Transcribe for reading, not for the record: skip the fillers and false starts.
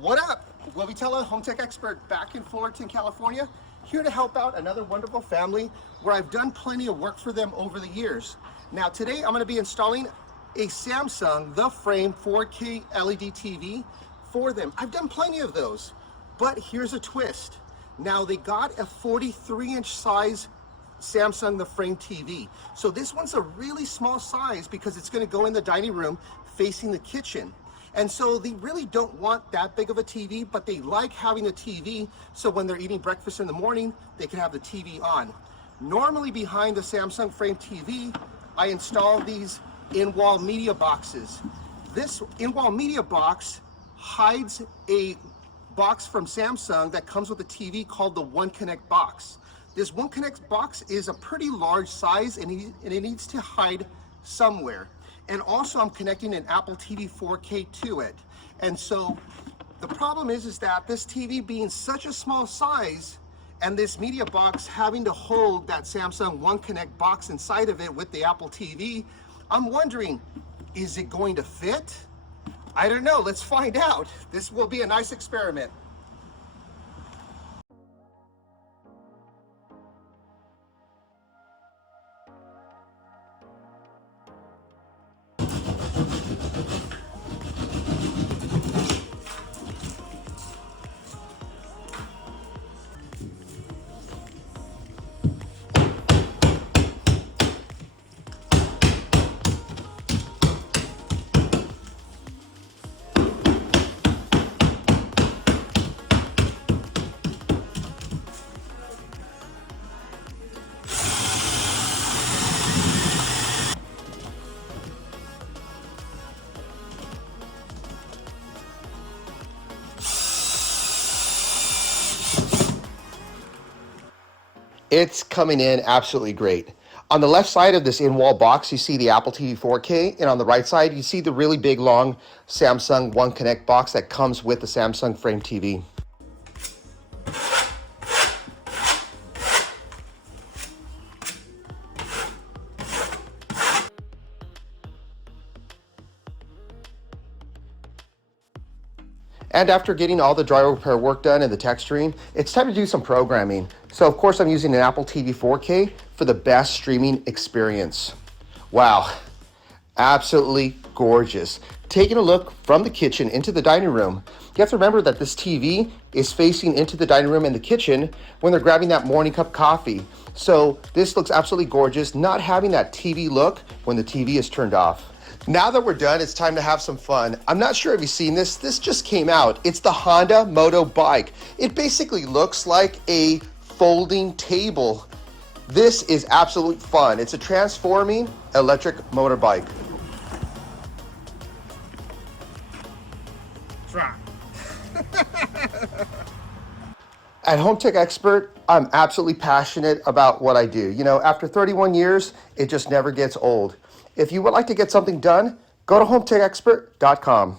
What up? Wovitella, home tech expert back in Fullerton, California, here to help out another wonderful family where I've done plenty of work for them over the years. Now today I'm going to be installing a Samsung The Frame 4K LED TV for them. I've done plenty of those, but here's a twist. Now they got a 43-inch size Samsung The Frame TV. So this one's a really small size because it's going to go in the dining room facing the kitchen. And so they really don't want that big of a TV, but they like having a TV so when they're eating breakfast in the morning, they can have the TV on. Normally behind the Samsung Frame TV, I install these in-wall media boxes. This in-wall media box hides a box from Samsung that comes with a TV called the One Connect box. This One Connect box is a pretty large size and it needs to hide somewhere. And also I'm connecting an Apple TV 4K to it. And so the problem is that this TV being such a small size and this media box having to hold that Samsung One Connect box inside of it with the Apple TV, I'm wondering, is it going to fit? I don't know, let's find out. This will be a nice experiment. It's coming in absolutely great. On the left side of this in-wall box, you see the Apple TV 4K, and on the right side, you see the really big, long Samsung One Connect box that comes with the Samsung Frame TV. And after getting all the drywall repair work done and the texturing, it's time to do some programming. So of course I'm using an Apple TV 4K for the best streaming experience. Wow, absolutely gorgeous. Taking a look from the kitchen into the dining room, you have to remember that this TV is facing into the dining room and the kitchen when they're grabbing that morning cup of coffee. So this looks absolutely gorgeous, not having that TV look when the TV is turned off. Now that we're done, it's time to have some fun. I'm not sure if you've seen this. This just came out. It's the Honda Moto Bike. It basically looks like a folding table. This is absolute fun. It's a transforming electric motorbike. Try. At Home Tech Expert, I'm absolutely passionate about what I do. You know, after 31 years, it just never gets old. If you would like to get something done, go to hometechexpert.com.